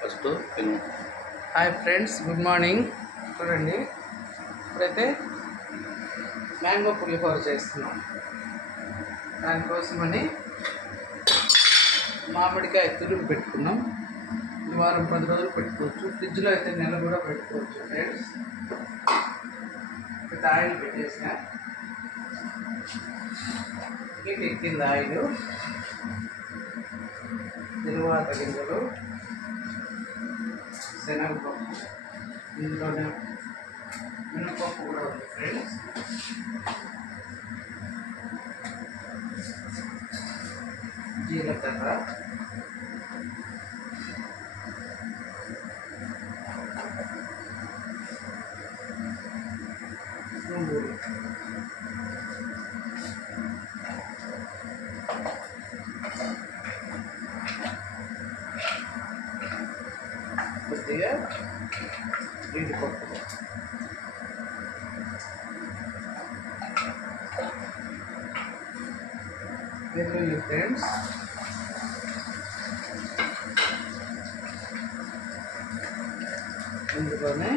First hi friends, good morning. చూడండి, ఇప్పుడైతే mango పులిహోర చేస్తున్నాం. దానికోసమని మామిడికాయ తురుము పెట్టుకున్నాం. వారం 10 రోజులు పెట్టుకోవచ్చు. ఫ్రిడ్జ్లో అయితే నెల కూడా పెట్టుకోవచ్చు ఫ్రెండ్స్. ఇప్పుడు ఆయిల్ పెట్టేసిన హీట్ ఎక్కింది ఆయిల్. తరువాత గింజలు, శనగపప్పు, ఇందులోనే మినపప్పు కూడా ఉంది ఫ్రెండ్స్. జీలకర్ర, నువ్వులు, కొద్దిగా జీడిపప్పు, వెల్లుల్లి ఫ్రెండ్స్, ఇందులోనే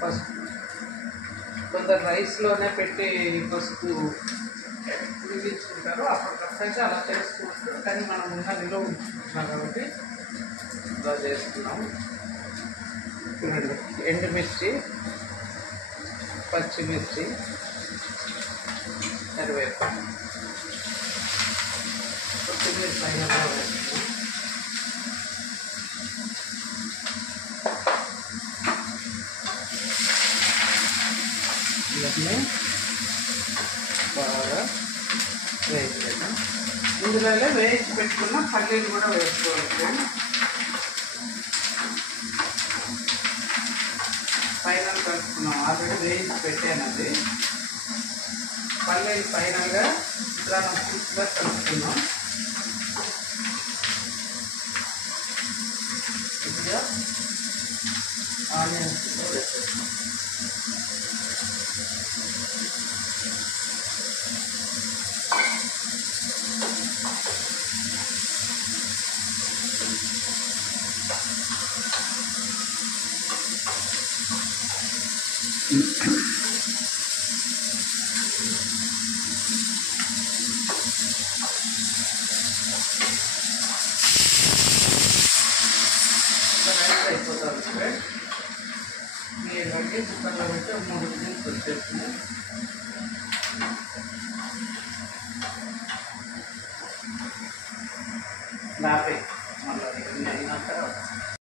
పసుపు. కొందరు రైస్లోనే పెట్టి పసుపు ఉడికించుకుంటారు, అప్పటికప్పుడైతే అలా చేసుకుంటారు. కానీ మనం ఉన్న నిలువ ఉంచుకుంటున్నాం కాబట్టి ఇలా చేస్తున్నాము. చూడండి, ఎండుమిర్చి, పచ్చిమిర్చి, కరివేపాకు, కొత్తిమీర పైన వేస్తున్నాం. ఇవన్నీ బాగా వేయించాను. ఇందులోనే వేయించి పెట్టుకున్న పల్లీలు కూడా వేసుకోవాలి. పైన కలుపుకున్నాం, ఆల్రెడీ వేయించి పెట్టాను. అది పల్లీలు పైనగా చిత్రాన్నం పూర్తిగా కలుపుకున్నాం. కొద్దిగా ఆనియన్స్ వేసేస్తాం. రైస్ అయిపోతుంది ఫ్రెండ్స్. మీరు బట్టి కుక్కర్లో పెట్టి 3 విజిల్స్ వచ్చేస్తున్నాయి.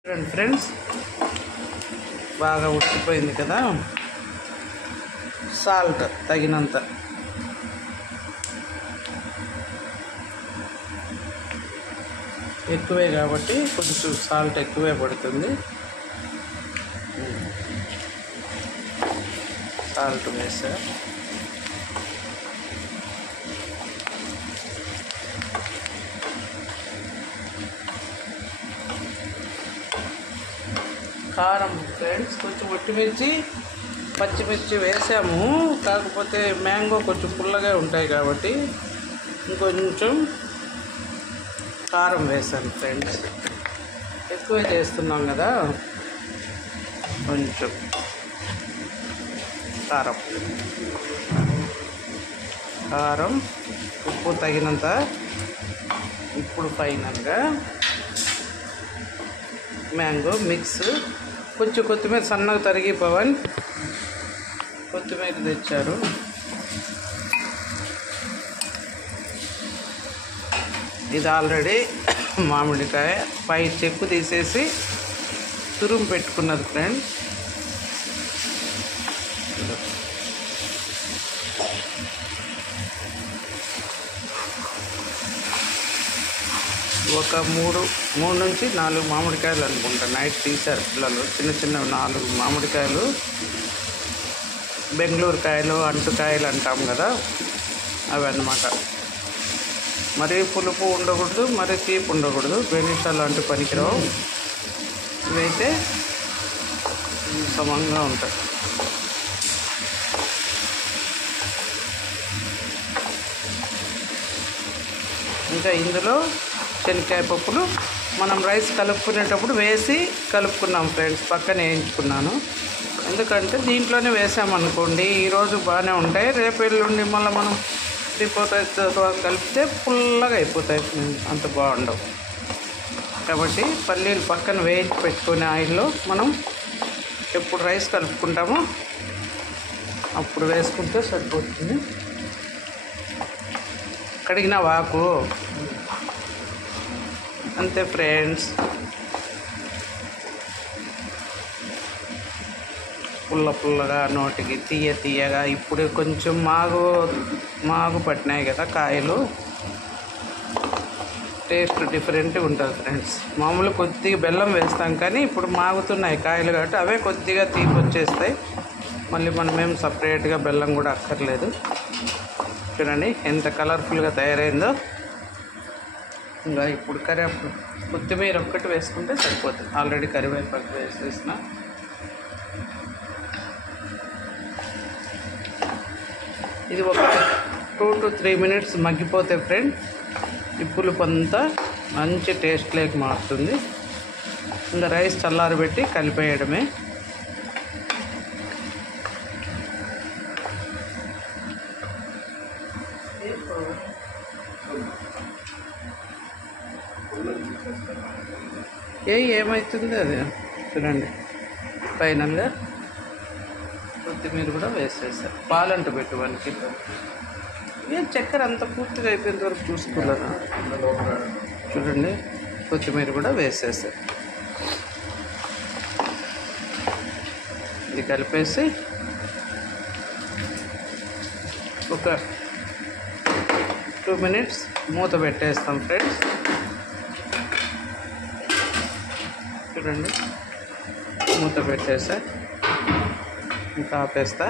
చూడండి ఫ్రెండ్స్, బాగా ఉడికిపోయింది కదా. సాల్ట్ తగినంత, ఎక్కువే కాబట్టి కొంచెం సాల్ట్ ఎక్కువే పడుతుంది. సాల్ట్ వేసా. కారం ఫ్రెండ్స్, కొంచెం ఒట్టిమిర్చి, పచ్చిమిర్చి వేసాము. కాకపోతే మ్యాంగో కొంచెం పుల్లగా ఉంటాయి కాబట్టి ఇంకొంచెం కారం వేసాను ఫ్రెండ్స్. ఎక్కువ చేస్తున్నాం కదా, కొంచెం కారం, ఉప్పు తగినంత. ఇప్పుడు ఫైనల్గా మ్యాంగో మిక్స్. కొంచెం కొత్తిమీర సన్నగా తరిగి పవన్ కొత్తిమీర తెచ్చారు. ఇది ఆల్రెడీ మామిడికాయ పై చెక్కు తీసేసి తురుము పెట్టుకున్నది ఫ్రెండ్స్. ఒక 3 నుంచి 4 మామిడికాయలు అనుకుంటా. నైట్ తీశారు పిల్లలు. చిన్న చిన్న 4 మామిడికాయలు, బెంగళూరు కాయలు, అంటుకాయలు అంటాం కదా, అవి అన్నమాట. మరీ పులుపు ఉండకూడదు, మరీ తీపి ఉండకూడదు. బెనిషా లాంటి పనికిరావు. ఇవైతే సమంగా ఉంటాయి. ఇంకా ఇందులో శనక్కాయ పప్పులు మనం రైస్ కలుపుకునేటప్పుడు వేసి కలుపుకున్నాం ఫ్రెండ్స్. పక్కన వేయించుకున్నాను. ఎందుకంటే దీంట్లోనే వేసామనుకోండి ఈరోజు బాగానే ఉంటాయి, రేపు ఎల్లుండి మళ్ళీ మనం 3-4 days కలిపితే పుల్లగా అయిపోతాయి, అంత బాగుండవు. కాబట్టి పల్లీలు పక్కన వేయించి పెట్టుకునే ఆయిల్లో మనం ఎప్పుడు రైస్ కలుపుకుంటామో అప్పుడు వేసుకుంటే సరిపోతుంది. కడిగిన వాకు అంతే ఫ్రెండ్స్. పుల్లగా నోటికి తీయగా ఇప్పుడు కొంచెం మాగు పట్టినాయి కదా కాయలు, టేస్ట్ డిఫరెంట్గా ఉంటుంది ఫ్రెండ్స్. మామూలు కొద్దిగా బెల్లం వేస్తాం కానీ ఇప్పుడు మాగుతున్నాయి కాయలు కాబట్టి అవే కొద్దిగా తీపి వచ్చేస్తాయి. మళ్ళీ మనమేం సపరేట్గా బెల్లం కూడా అక్కర్లేదు. చూడండి ఎంత కలర్ఫుల్గా తయారైందో. ఇంకా ఇప్పుడు కొత్తిమీర ఒక్కటి వేసుకుంటే సరిపోతుంది. ఆల్రెడీ కరివేపాకు వేసేసిన. ఇది ఒక 2 to 3 minutes మగ్గిపోతే ఫ్రెండ్ ఈ పులుపు అంతా మంచి టేస్ట్ లేక మారుతుంది. ఇంకా రైస్ చల్లారబెట్టి కలిపేయడమే. ఏమవుతుంది అది చూడండి. ఫైనల్గా కొత్తిమీర కూడా వేసేసారు. పాలంట పెట్టు వాళ్ళకి. ఏం చక్కెర అంత పూర్తిగా అయిపోయేంత వరకు చూసుకున్నాను. చూడండి కొత్తిమీర కూడా వేసేసారు. ఇది కలిపేసి ఒక 2 minutes మూత పెట్టేస్తాం ఫ్రెండ్స్. చూడండి మూత పెట్టేసా, ఇంకా ఆపేస్తా.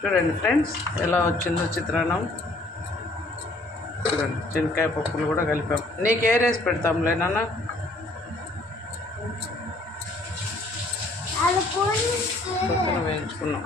చూడండి ఫ్రెండ్స్ ఎలా వచ్చిందో చిత్రాన్నం. చూడండి శనక్కాయ పప్పులు కూడా కలిపాం. నీకు ఏ రైస్ పెడతాంలే నాన్న. పక్కన వేయించుకున్నాం.